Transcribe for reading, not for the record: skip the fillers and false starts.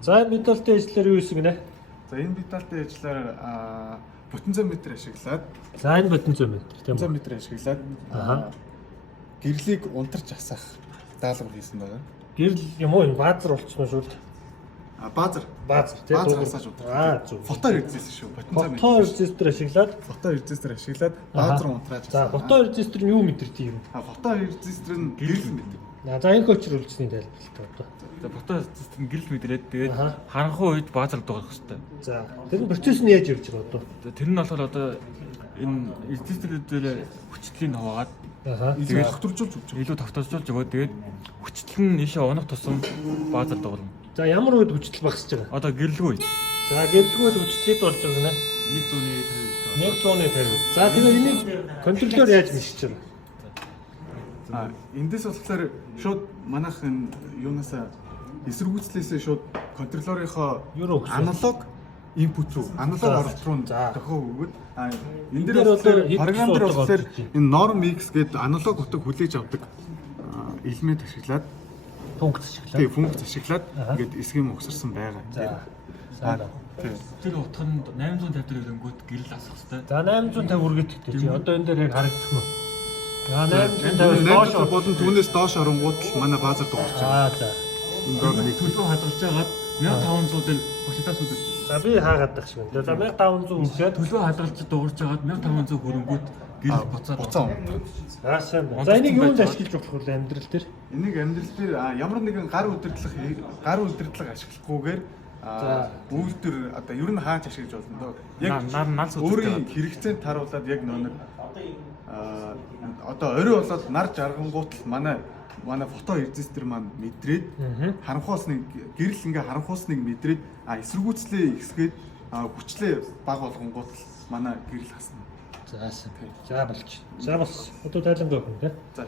За энэ биталтай ажлаар юу хийсэн гинэ? За энэ биталтай ажлаар бүтэн 100 м ашиглаад За энэ бүтэн 100 м тийм 100 үү? м ашиглаад гэрлийг унтарч асах даалгавар хийсэн байгаа. Гэрэл юм уу? Баазар болчихно шүү дээ. Баазар Тийм баазар хасааж унтарч. зүг. Фото хэрэгжүүлсэн шүү. Бүтэн 100 м. Фото регистр ашиглаад Фото регистр ашиглаад баазар унтрааж за фото регистр нь юу мэдэрдэг юм? фото регистр нь гэрэл мэд. За энэ көчр үлдсэний тайлбарлалт одоо. За фото систем гэрэл мэдрээд тэгээд харанхуй үед баазар дуурах хэрэгтэй. За тэр нь процесс нь яаж явж байгаа одоо? Тэр нь болохоор одоо энэ регистрээр хүчтлийн хуваагаад Тэгээд тогтворжуулж өгч. илүү тогтворжуулж өгөө тэгээд хүчтэл нь ийшээ унах тусам баазар дуурна. За ямар үед хүчтэл багасж байгаа? Одоо гэрэлгүй. За гэрэлгүйд хүчлээд болж байгаа нэ. 150. За тэгэхээр энийг контроллер яаж бишиж байгаа? Эндээс болохоор шууд манайх энэ юунаас эсэргүүцлээсээ шууд контроллерийнхоо аналог инпут руу аналог оролт руу тохио өгөөд энэ дээр болохоор програм дээр болохоор энэ norm x гэдэг аналог утга хүлээж авдаг элемент ашиглаад функц ашиглаад тийм функц ашиглаад ингээд схем угсарсан байгаа. Тэр утга нь 850 төгрөгөнд гэрэл асах хэрэгтэй. За 850 үргэлжлэхдээ чи одоо энэ дээр яг харагдах нь. За 850 болон түүнээс доош оронгууд л манай баазар дуурч байгаа. За. Энэ доор нэг төлбөр хадгалж агаад 1500 дээр багтаас үдэр. За би хаагаад тах шиг байна. За 1500 үргэлжлээд төлбөр хадгалж дуурч агаад 1500 хөрөнгөд гэрэл буцаа. За сайн байна. За энийг юунд ашиглаж болох вэ амьдрал дээр? Энийг амьдрал дээр ямар нэгэн гар удирдлага ашиглахгүйгээр үйлдвэр одоо ер нь хаач ашиглаж болно доо. Яг өөрийн хэрэгцээнд таруулаад яг нэг одоо орой болоод нар жаргангуут л манай фото регистр маань мэдрээд харанхуусныг гэрэл ингээ харанхуусныг мэдрээд эсэргүүцлээ ихсгээд хүчлээ баг болгонгууд л манай гэрэл хасна. За сайн. За болж. За бас одоо тайлангаа өгнө тий. За.